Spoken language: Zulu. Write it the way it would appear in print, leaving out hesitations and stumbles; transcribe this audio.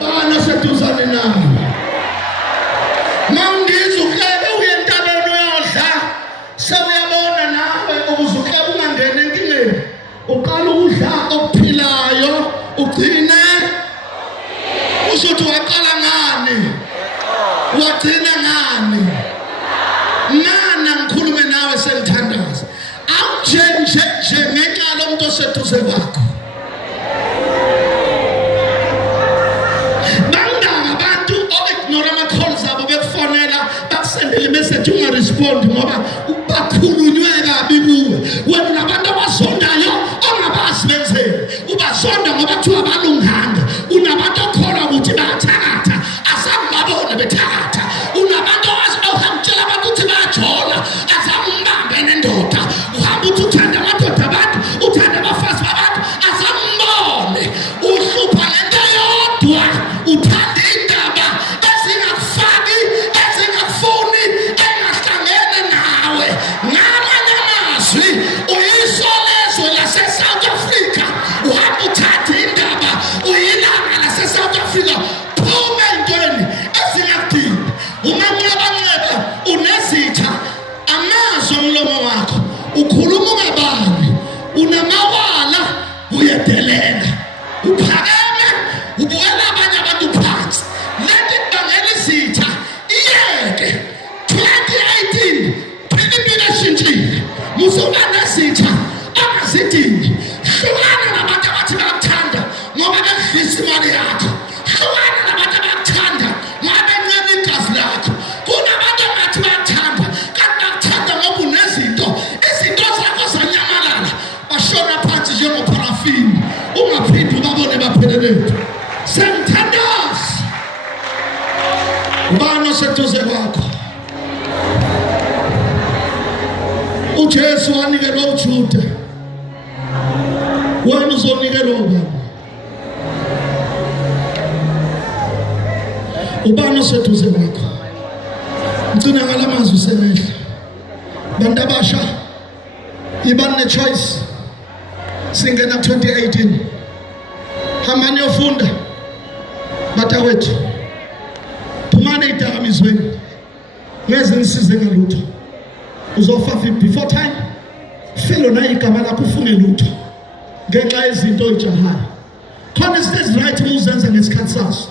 Bana seduzane nawe. Mangizukele uye entabeni uyodla. Sewuyabona nawe ukuzukela ungangena enkingeni. Uqala ukudla okuphilayo ugcine usuthi waqala ngani? Wagcina ngani? Mana ngikhulume nawe sengithandaza. Awujenje ngenkalo umuntu oseduze kwakho. Bakusendele message ungarespond ngoba bakhulunywe kabi kuwe. Wena nabantu abazondayo ongabazi benzeni. Ubazonda ngoba kuthiwa abalunganga. Unabantu okholwa ukuthi bayathakatha asangibabona bethakatha. Unabantu ohambutshela abantu ukuthi bayajola asangibambe nendoda. Uhamba uthi uthanda amadoda abantu uthanda abafazi babantu asangibone. Uhlupha ngento yodwa uthanda indaba ezingakufaki ezingafuni engahlangene nawe. Ngamanye amazwi uyisolezwe lase-South Africa uhamba uthatha indaba uyilanga lase-South Africa. Phuma ey'ntweni ezingakudingi. Umanxebanxeba unezitha amazwi omlomo wakho ukhuluma ungabali. Unamawala uyedelela uphakeme ubukela abanye abantu phansi. Lento ibangela izitha iyeke. 2018 philipina shintshile musuba nezitha angazidingi. Hlukana nabantu abathi bakuthanda ngoba bekudlisa imali yakho. Hlukana nabantu abakuthanda ngoba bencela igazi lakho. Kunabantu abathi bakuthanda kanti bakuthanda ngoba unezinto izinto zakho zanyamalala bashona phansi njengopharafini ungaphinde ubabone baphelele. Sengithandaza ubani oseduze kwakho. uJesu wanikelwa uJuda, wena uzonikelwa ubani? Ubani oseduze kwakho? Ngicina ngalamazwi semehla. Bantu abasha ibani ne-choice. Singena 2018 hambani yofunda batawethu. Phumani ey'dakamizweni ngeze nisize ngalutho. Uzofa before time. Felo na igama lakho ufunge lutho ngenxa yezinto oyijahayo. Khona izinto eziright uzenza ngesikhathi sazo.